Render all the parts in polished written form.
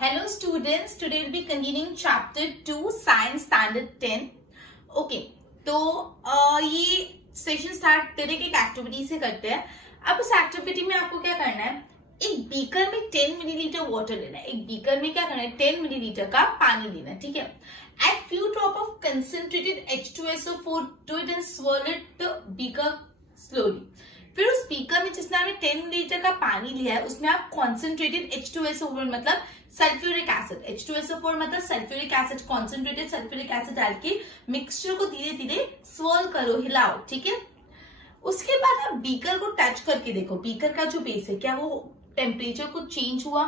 Hello students, today we'll be continuing chapter 2 science standard 10. Okay, तो ये session start direct एक activity से करते हैं। अब उस एक्टिविटी में आपको क्या करना है, एक बीकर में 10 मिलीलीटर वाटर लेना है। एक बीकर में क्या करना है, 10 मिलीलीटर का पानी लेना है, ठीक है। Add few drop of concentrated H2SO4 to it and swirl it the beaker slowly. फिर उस बीकर में जिसने आपने 10 मिलीलीटर का पानी लिया है उसमें आप कॉन्सेंट्रेटेड H2SO4 मतलब सल्फ्यूरिक एसिड, H2SO4 मतलब sulphuric acid, concentrated sulphuric acid डाल के मिक्सचर को धीरे धीरे स्वर्ल करो, हिलाओ, ठीक है। उसके बाद आप बीकर को टच करके देखो, बीकर का जो बेस है क्या वो टेम्परेचर कुछ चेंज हुआ,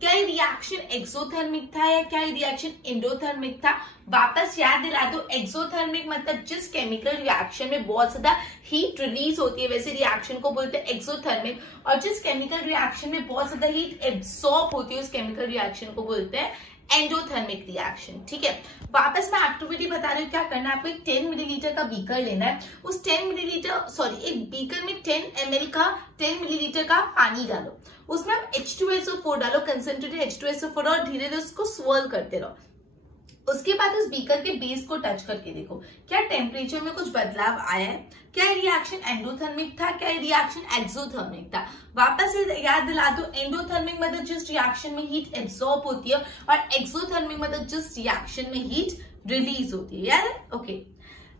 क्या ये रिएक्शन एक्सोथर्मिक था या क्या ये रिएक्शन एंडोथर्मिक था। वापस याद दिला दो, एक्सोथर्मिक मतलब जिस केमिकल रिएक्शन में बहुत ज्यादा हीट रिलीज होती है वैसे रिएक्शन को बोलते हैं एक्सोथर्मिक, और जिस केमिकल रिएक्शन में बहुत ज्यादा हीट एब्सॉर्ब होती है उस केमिकल रिएक्शन को बोलते हैं एंडोथर्मिक रिएक्शन, ठीक है। वापस मैं एक्टिविटी बता रही हूँ, क्या करना है आपको, एक 10 मिलीलीटर का बीकर लेना है। उस 10 मिलीलीटर एक बीकर में 10 ml का 10 मिलीलीटर का पानी डालो, उसमें आप H2SO4 डालो, कंसेंट्रेटेड H2SO4, और धीरे धीरे उसको स्वर्ल करते रहो। उसके बाद उस बीकर के बेस को टच करके देखो क्या टेम्परेचर में कुछ बदलाव आया है, क्या रिएक्शन एंडोथर्मिक था, क्या रिएक्शन एक्सोथर्मिक था। वापस याद दिला दो, एंडोथर्मिक मतलब जिस रिएक्शन में हीट एब्सॉर्ब होती है और एक्सोथर्मिक मतलब जिस रिएक्शन में हीट रिलीज होती है, याद है। ओके,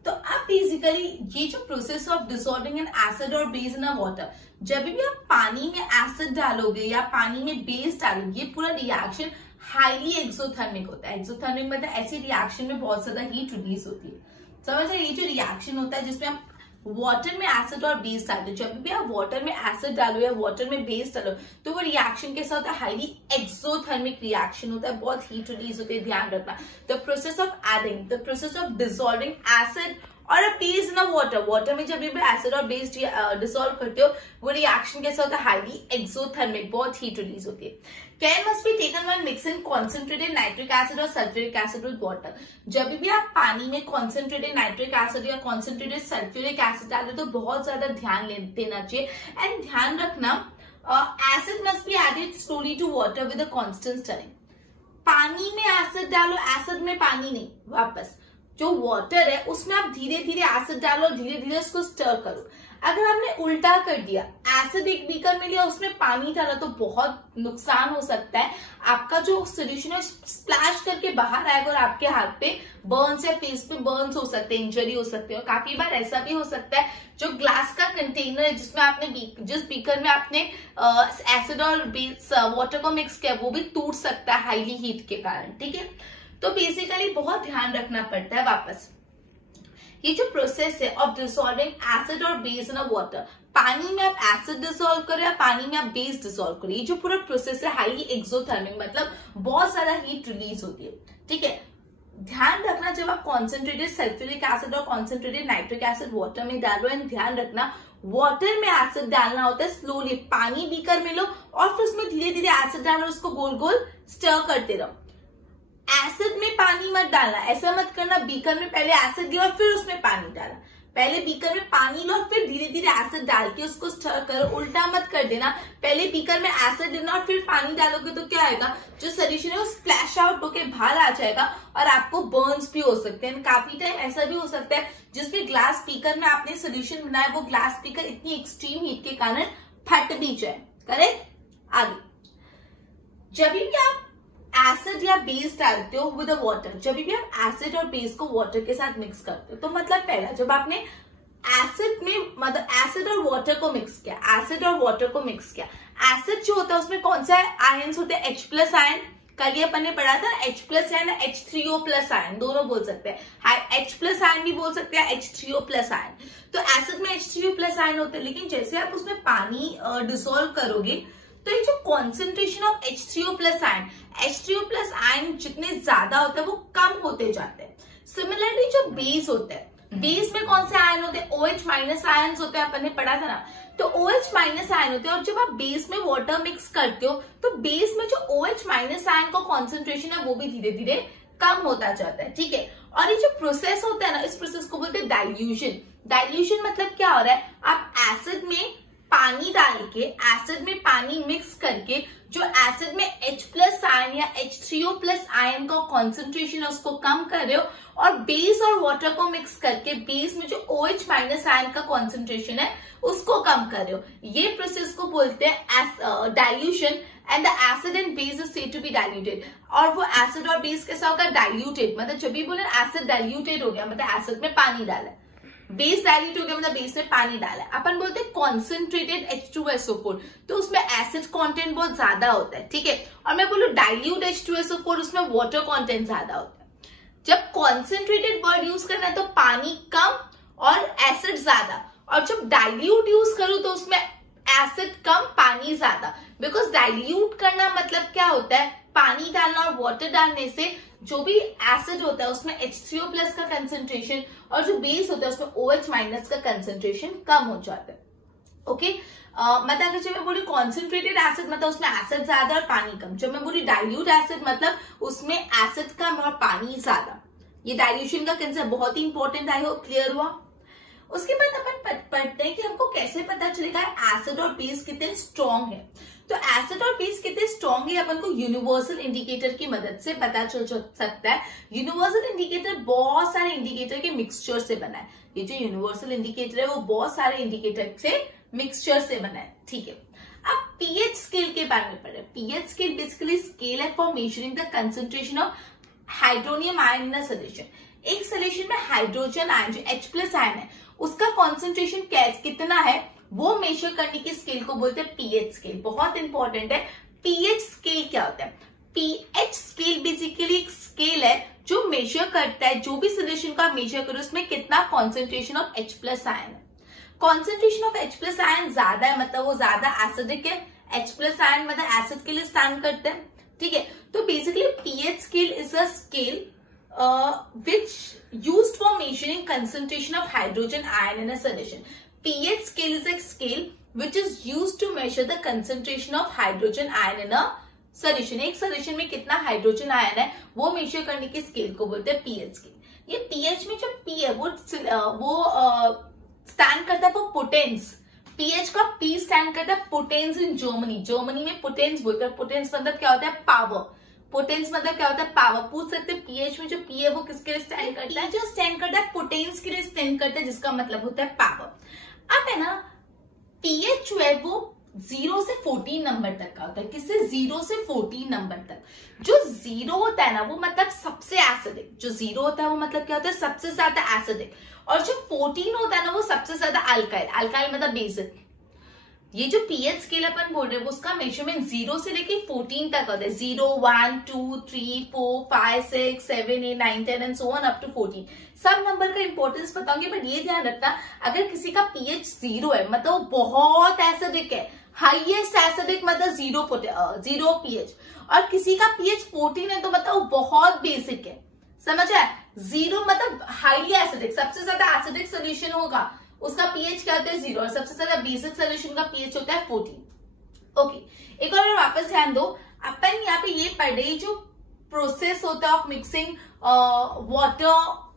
तो अब बेसिकली ये जो process of dissolving N acid और बेस इन अ वाटर, जब भी आप पानी में एसिड डालोगे या पानी में बेस डालोगे, ये पूरा रिएक्शन हाईली एक्सोथर्मिक होता है। एक्सोथर्मिक मतलब ऐसी रिएक्शन में बहुत ज्यादा हीट रिलीज होती है, समझ रहे। ये जो रिएक्शन होता है जिसमें आप वाटर में एसिड और बेस डालते हो, जब भी आप वाटर में एसिड डालो या वाटर में बेस डालो तो वो रिएक्शन कैसा होता है, हाईली एक्सोथर्मिक रिएक्शन होता है, बहुत हीट रिलीज होती है, ध्यान रखना। The process of adding, the process of dissolving acid और a base in a water, water में जब भी एसिड और बेस डिसॉल्व करते हो वो रिएक्शन कैसा होता है, हाईली एक्सोथर्मिक, बहुत हीट रिलीज होती है। Care must be taken when mixing concentrated nitric acid or sulfuric acid with water. जब भी आप पानी में concentrated nitric acid या concentrated sulfuric acid डालो तो बहुत ज्यादा ध्यान देना चाहिए। एंड ध्यान रखना, acid must be added slowly to water with a constant stirring. पानी में एसिड डालो, एसिड में पानी नहीं, वापस जो वाटर है उसमें आप धीरे धीरे एसिड डालो और धीरे धीरे उसको स्टर करो। अगर आपने उल्टा कर दिया, एसिड एक बीकर में लिया उसमें पानी डाला तो बहुत नुकसान हो सकता है। आपका जो सोल्यूशन है स्प्लैश करके बाहर आएगा और आपके हाथ पे बर्न्स या फेस पे बर्न्स हो सकते हैं, इंजरी हो सकती है। और काफी बार ऐसा भी हो सकता है जो ग्लास का कंटेनर है जिसमें आपने जिस बीकर में आपने एसिड और बेस वाटर को मिक्स किया वो भी टूट सकता है हाईली हीट के कारण, ठीक है। तो बेसिकली बहुत ध्यान रखना पड़ता है। वापस ये जो प्रोसेस है ऑफ डिसॉल्विंग एसिड और बेस इन अ वाटर, पानी में आप एसिड डिसॉल्व करो या पानी में आप बेस डिसॉल्व करो, ये जो पूरा प्रोसेस है हाईली एक्सोथर्मिक मतलब बहुत ज्यादा हीट रिलीज होती है, ठीक है। ध्यान रखना जब आप कॉन्सेंट्रेटेड सल्फ्यूरिक एसिड और कॉन्सेंट्रेटेड नाइट्रिक एसिड वाटर में डालो, एंड ध्यान रखना वाटर में एसिड डालना होता है स्लोली, पानी बीकर में लो और फिर उसमें धीरे धीरे एसिड डालो, उसको गोल गोल स्टर करते रहो। एसिड में पानी मत डालना, ऐसा मत करना बीकर में पहले एसिड दिया और फिर उसमें पानी डाला, पहले बीकर में पानी लो और फिर धीरे धीरे एसिड डाल के उसको स्टर करो। उल्टा मत कर देना, पहले बीकर में एसिड देना और फिर पानी डालोगे तो क्या आएगा, जो सोल्यूशन है वो स्प्लैश आउट होके बाहर आ जाएगा और आपको बर्न्स भी हो सकते हैं। काफी टाइम ऐसा भी हो सकता है जिसमें ग्लास बीकर में आपने सोल्यूशन बनाया वो ग्लास बीकर इतनी एक्सट्रीम हीट के कारण फट भी जाए, करेक्ट। आगे, जब भी आप एसिड या बेस डालते हो विद वाटर, जब भी आप एसिड और बेस को वाटर के साथ मिक्स करते हो तो मतलब पहला जब आपने एसिड में मतलब एसिड और वाटर को मिक्स किया, एसिड और वाटर को मिक्स किया, एसिड जो होता है उसमें कौन सा आयन्स होते हैं, H+ आयन, कल ये अपन ने पढ़ा था H+ आयन, H3O+ आयन दोनों बोल सकते हैं, H+ आयन भी बोल सकते हैं, H3O+ आयन। तो एसिड में H3O+ आयन होते हैं, लेकिन जैसे आप उसमें पानी डिसॉल्व करोगे तो ये जो concentration of H3O+ ion, H3O+ ion जितने ज्यादा होते हैं वो कम होते जाते हैं। सिमिलरली जो बेस होता है, बेस में कौन से आयन होते हैं, OH- आयन होते हैं, अपन ने पढ़ा था ना। तो OH- आयन होते हैं और जब आप बेस में वाटर मिक्स करते हो तो बेस में जो OH- आयन का कॉन्सेंट्रेशन है वो भी धीरे धीरे कम होता जाता है, ठीक है। और ये जो प्रोसेस होता है ना, इस प्रोसेस को बोलते हैं डाइल्यूशन। डाइल्यूशन मतलब क्या हो रहा है, आप एसिड में पानी डाल के एसिड में पानी मिक्स करके जो एसिड में H+ आयन या H3O+ आयन का कॉन्सेंट्रेशन है उसको कम कर रहे हो, और बेस और वाटर को मिक्स करके बेस में जो OH- आयन का कॉन्सेंट्रेशन है उसको कम कर रहे हो। ये प्रोसेस को बोलते हैं dilution, and the acid and base is said to be diluted. और वो एसिड और बेस कैसा होगा? डाइल्यूटेड। मतलब जब भी बोले एसिड डाइल्यूटेड हो गया मतलब एसिड में पानी डाला, बेस डाइल्यूट हो गया मतलब बेस में पानी डाला। अपन बोलते हैं कॉन्सेंट्रेटेड H2SO4, तो उसमें एसिड कंटेंट बहुत ज्यादा होता है, ठीक है। और मैं बोलूं डाइल्यूट H2SO4, उसमें वाटर कंटेंट ज्यादा होता है। जब कॉन्सेंट्रेटेड वर्ड यूज करना है तो पानी कम और एसिड ज्यादा, और जब डाइल्यूट यूज करूं तो उसमें एसिड कम पानी ज्यादा। बिकॉज डाइल्यूट करना मतलब क्या होता है? पानी डालना, और वाटर डालने से जो भी एसिड होता है उसमें H3O+ का कंसेंट्रेशन और जो बेस होता है उसमें OH- का कंसेंट्रेशन कम हो जाता है। ओके, मतलब अगर जब मैं बोली कॉन्सेंट्रेटेड एसिड मतलब उसमें एसिड ज्यादा और पानी कम, जब मैं बोली डाइल्यूट एसिड मतलब उसमें एसिड कम और पानी ज्यादा। ये डाइल्यूशन का कंसेप्ट बहुत ही इंपॉर्टेंट, आई होप क्लियर हुआ। उसके बाद अपन पढ़ते हैं कि हमको कैसे पता चलेगा एसिड और बेस कितने स्ट्रॉन्ग है। तो एसिड और बेस कितने स्ट्रॉन्ग है अपन को यूनिवर्सल इंडिकेटर की मदद से पता चल सकता है। यूनिवर्सल इंडिकेटर बहुत सारे इंडिकेटर के मिक्सचर से बना है। ये जो यूनिवर्सल इंडिकेटर है वो बहुत सारे इंडिकेटर से मिक्सचर से बना है, ठीक है। अब पीएच स्केल के बारे में पढ़े। पीएच स्केल बेसिकली स्केल है for measuring the concentration of hydronium ion in a solution. एक सोल्यूशन में हाइड्रोजन आयन जो H+ आयन है उसका कॉन्सेंट्रेशन कितना है वो मेजर करने की स्केल को बोलते हैं पीएच स्केल। बहुत इंपॉर्टेंट है। पीएच स्केल क्या होता है? पीएच स्केल बेसिकली एक स्केल है जो मेजर करता है जो भी सोल्यूशन का मेजर करो उसमें कितना कॉन्सेंट्रेशन ऑफ H+ आयन है। कॉन्सेंट्रेशन ऑफ H+ आयन ज्यादा है मतलब वो ज्यादा एसिडिक है। H+ आयन मतलब एसिड के लिए स्टैंड करते हैं, ठीक है। तो basically pH scale is a scale which used for measuring concentration of hydrogen ion in a solution. pH scale is a scale which is used to measure the concentration of hydrogen ion in a solution. एक solution में कितना hydrogen ion है वो major करने की scale को बोलते हैं pH स्केल। ये pH में जो P है वो स्टैंड करता है फॉर पोटेंस। pH का P स्टैंड करता है पोटेंस इन जर्मनी। जर्मनी में पोटेंस बोलते हैं। पोटेंस मतलब क्या होता है? पावर। पोटेंस मतलब क्या होता है? पावर। पूछ सकते हैं पीएच में जो पी है वो किसके लिए स्टैंड करता है? जो स्टैंड करता है पोटेंस के लिए स्टैंड करता है, जिसका मतलब होता है पावर। अब है ना पीएच जो है वो 0 से 14 नंबर तक का होता है। किससे? 0 से 14 नंबर तक। जो 0 होता है ना वो मतलब सबसे एसिडिक। जो 0 होता है वो मतलब क्या होता है? सबसे ज्यादा एसिडिक। और जो 14 होता है ना वो सबसे ज्यादा अल्काइल। अल्काइल मतलब बेसिक। ये जो पीएच स्केल अपन बोल रहे हैं उसका मेजरमेंट 0 से लेके 14 तक होता है। 0, 1, 2, 3, 4, 5, 6, 7, 8, 9, 10 and so on up to 14। सब नंबर का इंपॉर्टेंस बताऊंगी, बट ये ध्यान रखना अगर किसी का पीएच 0 है मतलब वो बहुत एसिडिक है, हाईएस्ट एसिडिक मतलब 0 पीएच, और किसी का पीएच 14 है तो मतलब वो बहुत बेसिक है। समझ आया? 0 मतलब हाईली एसिडिक, सबसे ज्यादा एसिडिक सोल्यूशन होगा उसका पीएच क्या होता है? 0, और सबसे ज्यादा बेसिक सोल्यूशन का पीएच होता है 14। ओके, एक और वापस ध्यान दो। अपन यहाँ पे ये पढ़े जो प्रोसेस होता है ऑफ मिक्सिंग वाटर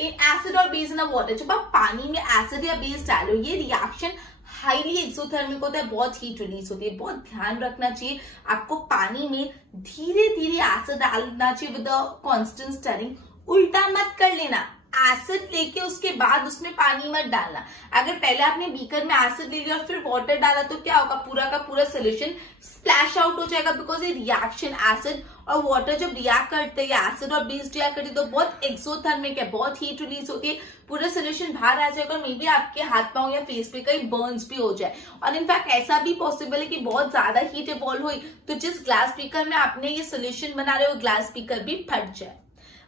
एसिड और बेस इन अ वाटर। जब आप पानी में एसिड या बेस डालो ये रिएक्शन हाईली एक्सोथर्मिक होता है, बहुत हीट रिलीज होती है। बहुत ध्यान रखना चाहिए आपको पानी में धीरे धीरे एसिड डालना चाहिए विद कांस्टेंट स्टरिंग। उल्टा मत कर लेना, एसिड लेके उसके बाद उसमें पानी मत डालना। अगर पहले आपने बीकर में एसिड ले लिया और फिर वाटर डाला तो क्या होगा? पूरा का पूरा सोल्यूशन स्प्लैश आउट हो जाएगा। बिकॉज ये रिएक्शन एसिड और वाटर जब रिएक्ट करते हैं, एसिड और बेस रिएक्ट करते तो बहुत एक्सोथर्मिक है, बहुत हीट रिलीज होती है, पूरा सोल्यूशन बाहर आ जाएगा और मे बी आपके हाथ पांव या फेस पे कहीं बर्न्स भी हो जाए। और इनफैक्ट ऐसा भी पॉसिबल है कि बहुत ज्यादा हीट इवॉल्व हुई तो जिस ग्लास बीकर में आपने ये सोल्यूशन बना रहे हो ग्लास बीकर भी फट जाए।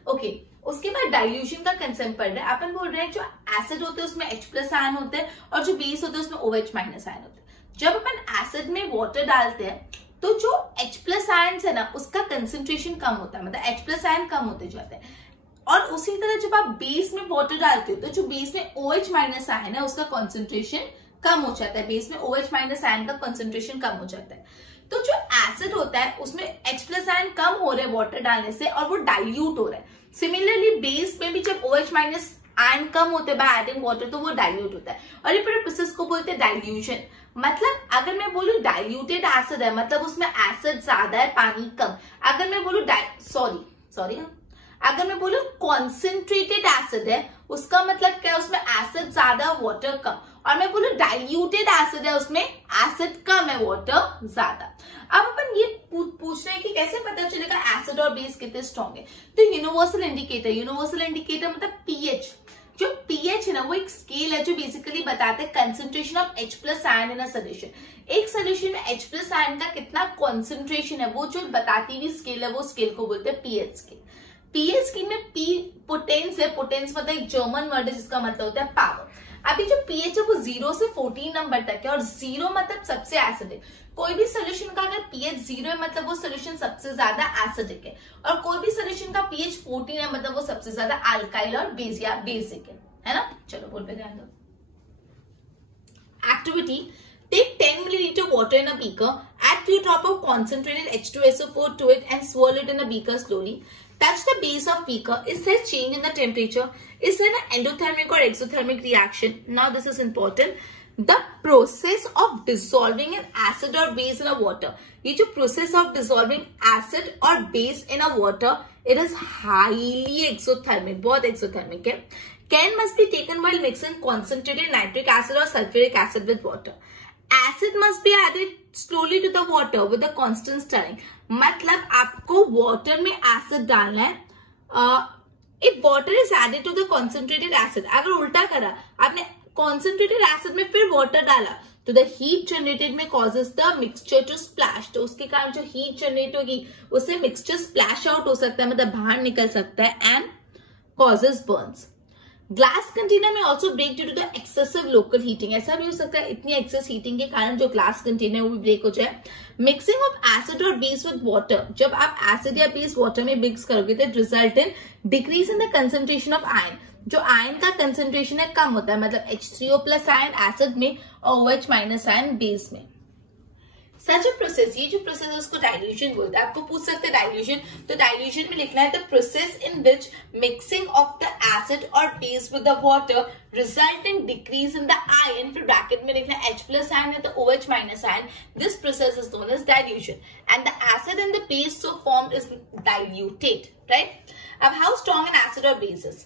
ओके, उसके बाद डाइल्यूशन का कंसेप्ट पढ़ रहे हैं। अपन बोल रहे हैं जो एसिड होते हैं उसमें H+ आयन होते हैं और जो बेस होते हैं उसमें OH- आयन होते हैं। जब अपन एसिड में वाटर डालते हैं तो जो H+ आयन है ना उसका कंसेंट्रेशन कम होता है, मतलब H+ आयन कम होते जाते हैं। और उसी तरह जब आप बेस में वाटर डालते हो तो जो बेस में OH- आयन है उसका कॉन्सेंट्रेशन कम हो जाता है। बेस में OH- आयन का कॉन्सेंट्रेशन कम हो जाता है। तो जो एसिड होता है उसमें H+ आयन कम हो रहे हैं वाटर डालने से और वो डाइल्यूट हो रहा है। सिमिलरली बेस में भी जब OH- आयन कम होते हैं बाय एडिंग वाटर तो वो डाइल्यूट होता है, और ये पूरे प्रोसेस को बोलते हैं डाइल्यूशन। मतलब अगर मैं बोलूं डाइल्यूटेड एसिड है मतलब उसमें एसिड ज्यादा है पानी कम। अगर मैं बोलूं अगर मैं बोलूं कॉन्सेंट्रेटेड एसिड है उसका मतलब क्या है, उसमें एसिड ज्यादा वाटर कम। और मैं बोलूं डाइल्यूटेड एसिड है उसमें एसिड कम है वाटर ज्यादा। अब अपन ये पूछ रहे हैं कि कैसे पता चलेगा एसिड और बेस कितने स्ट्रॉन्ग है। तो यूनिवर्सल इंडिकेटर मतलब पीएच। जो पीएच है ना वो एक स्केल है जो बेसिकली बताता है concentration of H plus ion in a solution. एक सोल्यूशन में H प्लस आयन का कितना कॉन्सेंट्रेशन है वो जो बताती हुई स्केल है वो स्केल को बोलते हैं पीएच स्केल। पीएच स्केल में P पोटेंस है, पोटेंस मतलब एक जर्मन वर्ड है जिसका मतलब होता है पावर। अभी जो पीएच है वो 0 से 14 नंबर तक है, और 0 मतलब सबसे एसिडिक। कोई भी सोल्यूशन का अगर पीएच 0 है मतलब वो सोल्यूशन सबसे ज्यादा एसिडिक है, और कोई भी सोल्यूशन का पीएच 14 है मतलब वो सबसे ज्यादा अल्काइल और बेसिक है ना। चलो बोल पे ध्यान दो। Activity, take 10 milliliter water in a beaker, add few drop of concentrated H2SO4 to it and swirl it in a beaker slowly. Touch the base of beaker. Is there change in the temperature? Is there an endothermic or exothermic reaction? Now this is important. The process of dissolving an acid or base in a water. ये जो process of dissolving acid or base in a water, it is highly exothermic, बहुत exothermic है. Can must be taken while mixing concentrated nitric acid or sulfuric acid with water. Acid must be added slowly to the water with a constant stirring. मतलब आपको water में acid डालना है. If water is added to the concentrated acid, अगर उल्टा करा आपने concentrated acid में फिर water डाला तो the heat generated में causes the mixture to splash. तो उसके कारण जो heat generate होगी उससे mixture splash out हो सकता है, मतलब बाहर निकल सकता है and causes burns. Glass container में also break due to the excessive local heating. ऐसा भी हो सकता है इतनी एक्सेस हीटिंग के कारण जो ग्लास कंटेनर वो भी ब्रेक हो जाए. मिक्सिंग ऑफ एसिड और बेस विद वाटर. जब आप एसिड या बेस वाटर में मिक्स करोगे तो result in decrease in the concentration of ion. जो आयन का कंसेंट्रेशन है कम होता है, मतलब H3O प्लस आयन एसिड में और OH माइनस आयन बेस में. सच अ प्रोसेस, ये जो प्रोसेस है उसको डाइल्यूशन बोलते हैं. आपको पूछ सकते हैं डाइल्यूशन, तो डाइल्यूशन में लिखना है the process in which mixing of the acid और base with the water result in decrease in the ion. फिर ब्रैकेट में लिखना है H प्लस आयन है तो OH minus ion. This process is known as dilution and the acid and the base so formed is diluted, right. अब how strong an acid और base is.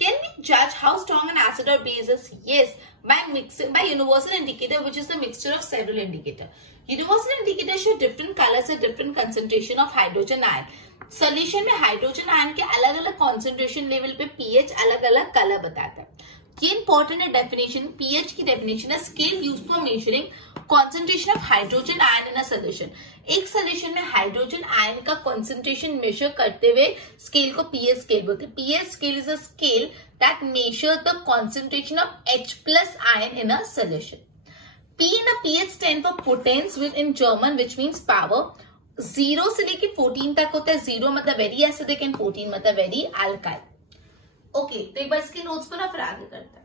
Can we judge how strong an acid or base is? Yes, by universal indicator, which is the mixture of several indicators. Universal indicators show different colors and different concentration of hydrogen ion. Solution में hydrogen ion के अलग अलग concentration level पे pH अलग अलग colour बताता है. ये इंपॉर्टेंट है डेफिनेशन. पीएच की डेफिनेशन है scale used for measuring concentration of hydrogen ion in a solution. एक सोल्यूशन में हाइड्रोजन आयन का कॉन्सेंट्रेशन मेजर करते हुए स्केल को पीएच स्केल बोलते हैं. PH scale is a scale that measure the concentration of H plus ion in a solution. P in a pH stand for potence in German, which means power. 0 से लेके 14 तक होता है. 0 मतलब very acidic and 14 मतलब very alkyl. Okay, तो एक बार इसके नोट्स पर ना फिर आगे करते हैं.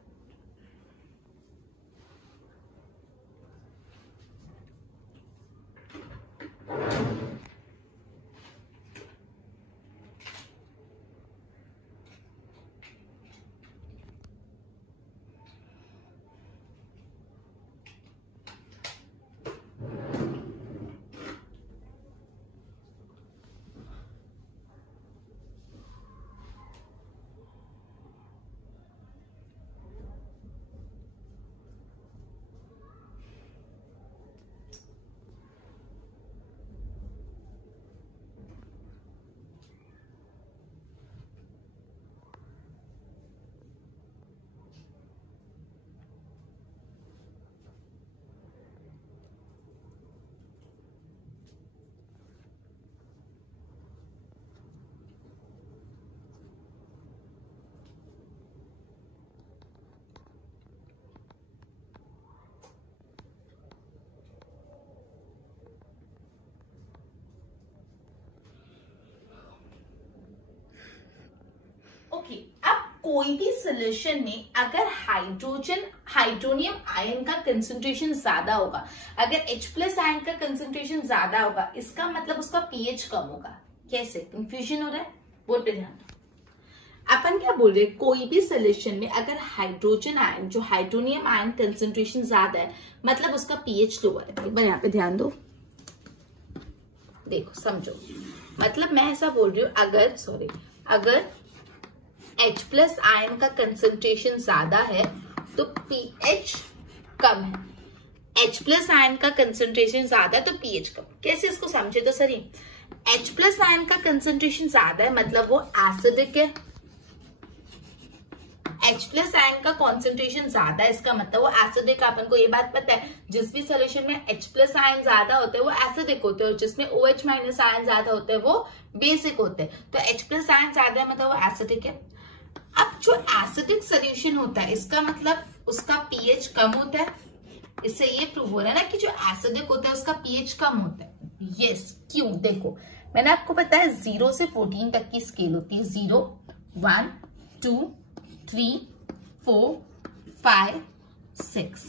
ओके, अब कोई भी सोल्यूशन में अगर हाइड्रोनियम आयन का कंसंट्रेशन ज्यादा होगा, अगर H प्लस आयन का कंसंट्रेशन ज्यादा होगा, इसका मतलब उसका पीएच कम होगा. कैसे? कंफ्यूजन हो रहा है? बोर्ड पे ध्यान दो. अपन क्या बोल रहे हैं, कोई भी सोल्यूशन में अगर हाइड्रोजन आयन, जो हाइड्रोनियम आयन कंसेंट्रेशन ज्यादा है, मतलब उसका पीएच लोअर है। एक बार यहाँ पे ध्यान दो, देखो समझो, मतलब मैं ऐसा बोल रही हूँ, अगर H+ आयन का कंसेंट्रेशन ज्यादा है तो पीएच कम है, H+ आयन का कंसेंट्रेशन ज्यादा है तो पीएच कम। कैसे इसको समझे तो सही, H+ आयन का कंसेंट्रेशन ज्यादा है मतलब वो एसिडिक है, H+ आयन का कॉन्सेंट्रेशन ज्यादा है इसका मतलब वो एसिडिक। अपन को ये बात पता है, जिस भी सोल्यूशन में H+ आयन ज्यादा होते हैं वो एसिडिक होते हैं, और जिसमें OH- आयन ज्यादा होते हैं वो बेसिक होते हैं। तो H+ आयन ज्यादा है मतलब वो एसिडिक है। अब जो एसिडिक सोल्यूशन होता है इसका मतलब उसका पीएच कम होता है। इससे ये प्रूव हो रहा है ना कि जो एसिडिक होता है उसका पीएच कम होता है। यस, क्यों? देखो मैंने आपको बताया 0 से 14 तक की स्केल होती है। 0, 1, 2, 3, 4, 5, 6,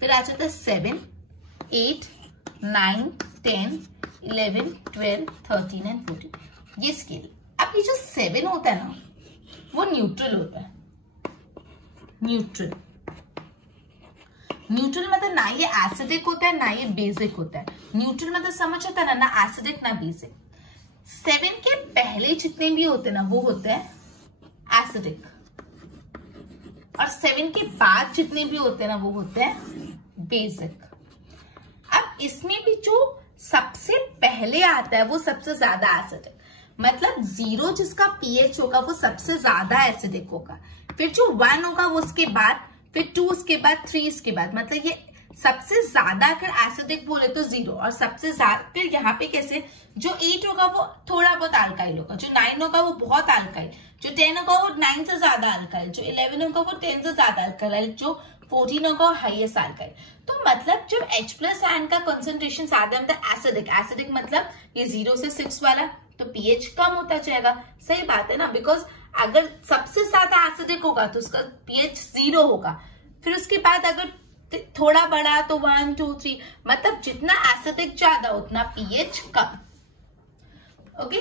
फिर आ जाता है 7, 8, 9, 10, 11, 12, 13 एंड 14, ये स्केल। अब ये जो 7 होता है ना वो न्यूट्रल होता है। न्यूट्रल मतलब ना ये एसिडिक होता है ना ये बेसिक होता है। न्यूट्रल मतलब समझ आता है ना एसिडिक ना बेसिक। 7 के पहले जितने भी होते हैं ना वो होते हैं एसिडिक, और 7 के बाद जितने भी होते हैं ना वो होते हैं बेसिक। अब इसमें भी जो सबसे पहले आता है वो सबसे ज्यादा एसिडिक, मतलब 0 जिसका पीएच होगा वो सबसे ज्यादा एसिडिक होगा, फिर जो 1 होगा वो उसके बाद, फिर 2 उसके बाद, 3 इसके बाद, मतलब ये सबसे ज्यादा अगर एसिडिक बोले तो 0, और सबसे ज्यादा फिर यहाँ पे कैसे, जो 8 होगा वो थोड़ा बहुत अल्काइल होगा, जो 9 होगा वो बहुत अल्काइल, जो 10 होगा वो 9 से ज्यादा अल्काइल, जो 11 होगा वो 10 से ज्यादा अल्काइल, जो 14 होगा वो हाईएस्ट अल्काइल। तो मतलब जब H+ आयन का कंसंट्रेशन ज्यादा मतलब एसिडिक मतलब ये 0 से 6 वाला, तो पीएच कम होता जाएगा। सही बात है ना, बिकॉज अगर सबसे ज्यादा एसिडिक होगा तो उसका पीएच 0 होगा, फिर उसके बाद अगर थोड़ा बड़ा तो 1, 2, 3, मतलब जितना एसिडिक ज्यादा उतना पीएच कम। ओके,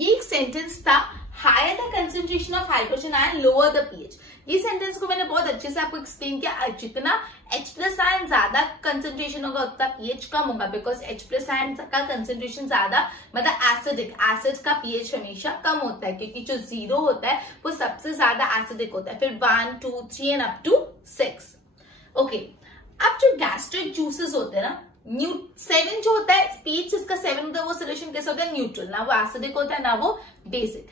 ये एक सेंटेंस था, higher the concentration of hydrogen ion lower the pH. ये सेंटेंस को मैंने बहुत अच्छे से आपको एक्सप्लेन किया, जितना H+ आयन ज्यादा कंसेंट्रेशन होगा उतना पीएच कम होगा, बिकॉज H+ आयन का कंसेंट्रेशन ज्यादा मतलब एसिडिक, एसिड का पीएच हमेशा कम होता है, क्योंकि जो 0 होता है वो सबसे ज्यादा एसिडिक होता है, फिर 1, 2, 3 एंड अप टू 6। ओके, अब जो गैस्ट्रिक जूसेस होते हैं ना, 7 जो होता है पीएच जिसका 7 होता है वो सोल्यूशन कैसा होता है, न्यूट्रल, ना वो एसिडिक होता है ना वो बेसिक।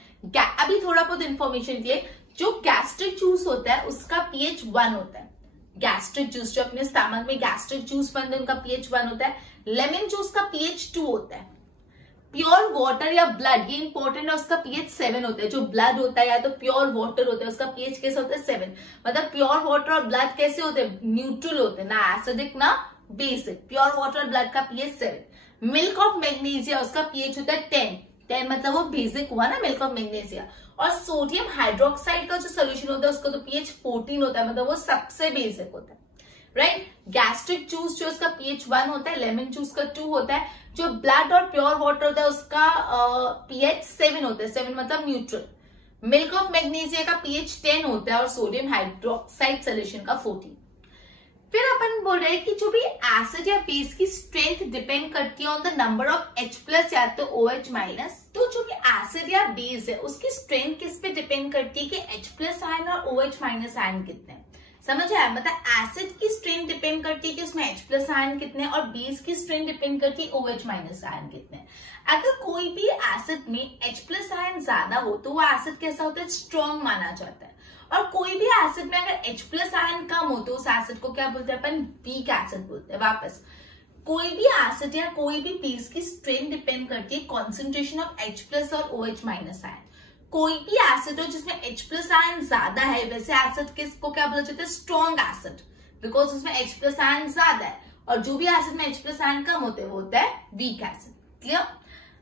अभी थोड़ा बहुत इंफॉर्मेशन के लिए, जो गैस्ट्रिक जूस होता है उसका पीएच 1 होता है। गैस्ट्रिक जूस जो अपने स्टमक में गैस्ट्रिक जूस बनते हैं उनका पीएच 1 होता है। लेमन जूस का पीएच 2 होता है। प्योर वाटर या ब्लड, ये इंपॉर्टेंट है, उसका पीएच 7 होता है। जो ब्लड होता है या तो प्योर वाटर होता है उसका पीएच कैसे होता है, 7। मतलब प्योर वाटर और ब्लड कैसे होते हैं, न्यूट्रल होते हैं, ना एसिडिक ना बेसिक। प्योर वाटर और ब्लड का पीएच 7। मिल्क ऑफ मैग्नीशिया उसका पीएच होता है 10 मतलब वो बेसिक हुआ ना मिल्क ऑफ मैग्नीशिया। और सोडियम हाइड्रोक्साइड का जो सोल्यूशन होता है उसका तो पीएच 14 होता है, मतलब वो सबसे बेसिक होता है, राइट। गैस्ट्रिक जूस जो उसका पीएच 1 होता है, लेमन जूस का 2 होता है। जो ब्लड और प्योर वाटर होता है उसका पीएच 7 होता है, 7 मतलब न्यूट्रल। मिल्क ऑफ मैग्नीशिया का पीएच 10 होता है और सोडियम हाइड्रोक्साइड सोल्यूशन का 14। फिर अपन बोल रहे हैं कि जो भी एसिड या बेस की स्ट्रेंथ डिपेंड करती है on the number of H+ या तो OH-। तो जो भी एसिड या बेस है उसकी स्ट्रेंथ किस पे डिपेंड करती है कि H+ आयन और OH- आयन कितने हैं। समझ आया, मतलब एसिड की स्ट्रेंथ डिपेंड करती है कि उसमें H+ आयन कितने, और बेस की स्ट्रेंथ डिपेंड करती है OH- आयन कितने। अगर कोई भी एसिड में H+ आयन ज्यादा हो तो वो एसिड कैसा होता है, स्ट्रॉन्ग माना जाता है। और कोई भी एसिड में अगर H+ आयन कम हो तो उस एसिड को क्या बोलते हैं अपन, वीक एसिड बोलते हैं। वापस, कोई भी एसिड या कोई भी बेस की स्ट्रेंथ डिपेंड करती है कॉन्सेंट्रेशन ऑफ H+ और OH- आयन। कोई भी एसिड हो जिसमें H+ आयन ज्यादा है, वैसे एसिड किसको क्या बोला जाता है, स्ट्रॉन्ग एसिड, बिकॉज उसमें H+ आयन ज्यादा है। और जो भी एसिड में H+ आयन कम होते हैं वो होता है वीक एसिड। क्लियर।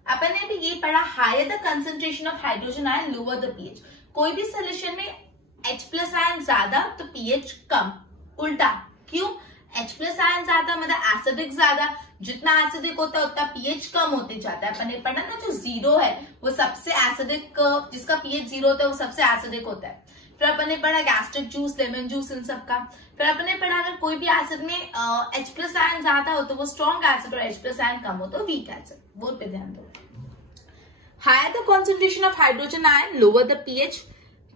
अपन ने भी ये पढ़ा, higher the concentration of hydrogen ion lower the pH. कोई भी सोल्यूशन में H+ आयन ज्यादा तो पीएच कम, उल्टा। क्यों, H+ आयन ज्यादा मतलब एसिडिक ज्यादा, जितना एसिडिक होता है उतना पीएच कम होते जाता है। अपन ने पढ़ा ना, जो जीरो है वो सबसे एसिडिक, जिसका पीएच जीरो होता है वो सबसे एसिडिक होता है। फिर अपन ने पढ़ा गैस्ट्रिक जूस, लेमन जूस, इन सब का। फिर अपन ने पढ़ा अगर कोई भी एसिड में H+ आयन ज्यादा हो तो वो स्ट्रॉन्ग एसिड और H+ आयन कम हो तो वीक एसिड। बोल पे ध्यान दो। Higher the concentration of hydrogen ion, lower the pH.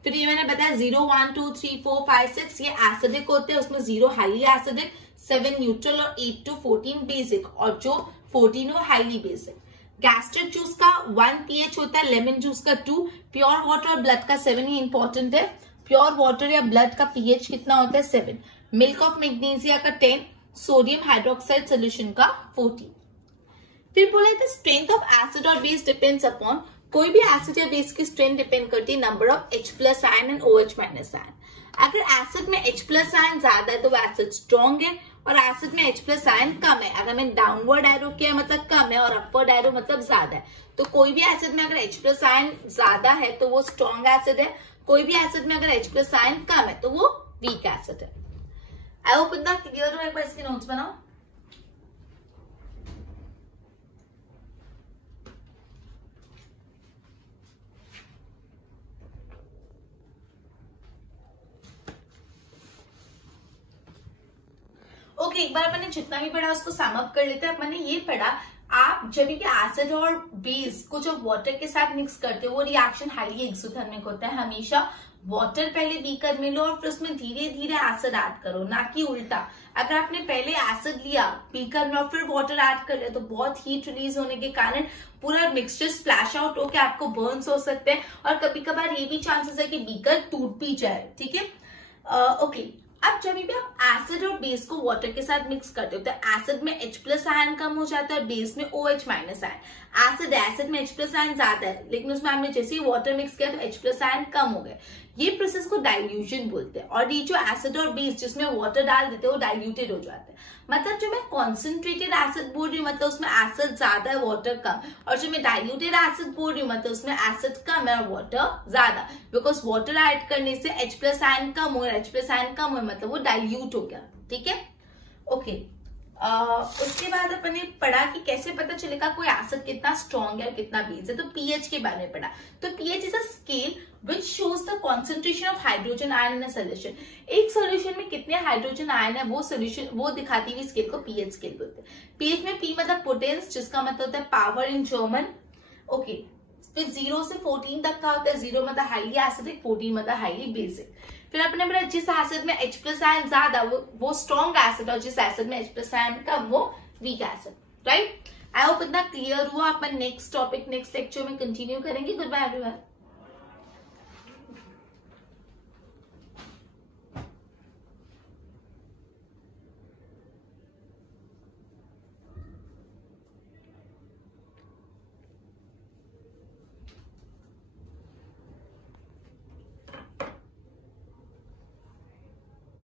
फिर ये मैंने बताया 0, 1, 2, 3, 4, 5, 6 ये एसिडिक होते हैं, उसमें 0 हाईली एसिडिक, 7 न्यूट्रल और 8 to 14 बेसिक, और जो 14 वो हाईली बेसिक। गैस्ट्रिक जूस का 1 पीएच होता है, लेमन जूस का 2, प्योर वाटर और ब्लड का 7 ही इंपॉर्टेंट है। प्योर वाटर या ब्लड का पीएच कितना होता है 7, मिल्क ऑफ मैग्नीशिया का 10, सोडियम हाइड्रोक्साइड सोल्यूशन का 14। फिर बोले द स्ट्रेंथ ऑफ एसिड और बेस डिपेंड्स अपॉन, कोई भी एसिड या बेस की स्ट्रेंथ डिपेंड करती है number of H+ ion and OH- ion. अगर एसिड में H+ आयन ज्यादा है तो वो एसिड स्ट्रॉन्ग है, और एसिड में H+ आयन कम है, अगर मैं डाउनवर्ड एरो किया मतलब कम है और अपवर्ड एरो मतलब ज्यादा है। तो कोई भी एसिड में अगर H+ आयन ज्यादा है तो वो स्ट्रॉन्ग एसिड है, कोई भी एसिड में अगर H+ आयन कम है तो वो वीक एसिड है। आई होप इतना क्लियर हो। एक बार इसके नोट्स बनाओ। ओके, एक बार अपन ने जितना भी पढ़ा उसको सम अप कर लेते हैं। अपन ने ये पढ़ा, आप जब भी एसिड और बेस को जब वाटर के साथ मिक्स करते हो वो रिएक्शन हाईली एक्सोथर्मिक होता है। हमेशा वाटर पहले बीकर में लो और फिर उसमें धीरे धीरे एसिड ऐड करो, ना कि उल्टा। अगर आपने पहले एसिड लिया बीकर में और फिर वाटर ऐड कर लिया तो बहुत हीट रिलीज होने के कारण पूरा मिक्सचर स्प्लैश आउट होकर आपको बर्न्स हो सकते हैं, और कभी कभार ये भी चांसेस है कि बीकर टूट भी जाए। ठीक है, ओके। अब जब भी आप एसिड और बेस को वाटर के साथ मिक्स करते हो तो एसिड में H+ आयन कम हो जाता है और बेस में OH- आयन। एसिड में H+ आयन ज्यादा है, लेकिन उसमें हमने जैसे ही वाटर मिक्स किया तो H+ आयन कम हो गए। ये प्रोसेस को डाइल्यूशन बोलते हैं। और ये जो एसिड और बेस जिसमें वाटर डाल देते हैं वो डाइल्यूटेड हो जाते हैं। मतलब जो मैं कॉन्सेंट्रेटेड एसिड बोल रही हूँ मतलब उसमें एसिड ज्यादा है वाटर कम, और जो मैं डाइल्यूटेड एसिड बोल रही हूँ मतलब उसमें एसिड कम है और वाटर ज्यादा। बिकॉज वाटर ऐड करने से H+ आयन कम हो, H+ आयन कम हो मतलब वो डाइल्यूट हो गया। ठीक है, ओके। उसके बाद अपन ने पढ़ा कि कैसे पता चलेगा कोई एसिड कितना स्ट्रॉन्ग है और कितना बेस है। तो पीएच के बारे में पढ़ा। तो pH is a scale which shows the concentration of hydrogen ion in a solution. एक सॉल्यूशन में कितने हाइड्रोजन आयन है वो सॉल्यूशन वो दिखाती हुई स्केल को पीएच स्केल बोलते हैं। पीएच में पी मतलब पोटेंस, जिसका मतलब होता है पावर इन जर्मन। ओके, फिर 0 से 14 तक का होता है। 0 मतलब हाईली एसिडिक, 14 मतलब हाईली बेसिक। फिर अपने बोला जिस एसिड में H+ आयन ज्यादा वो स्ट्रॉन्ग एसिड, और जिस एसिड में H+ आयन कम वो weak acid. Right, I hope इतना क्लियर हुआ। अपन नेक्स्ट टॉपिक नेक्स्ट लेक्चर में कंटिन्यू करेंगे। Goodbye everyone.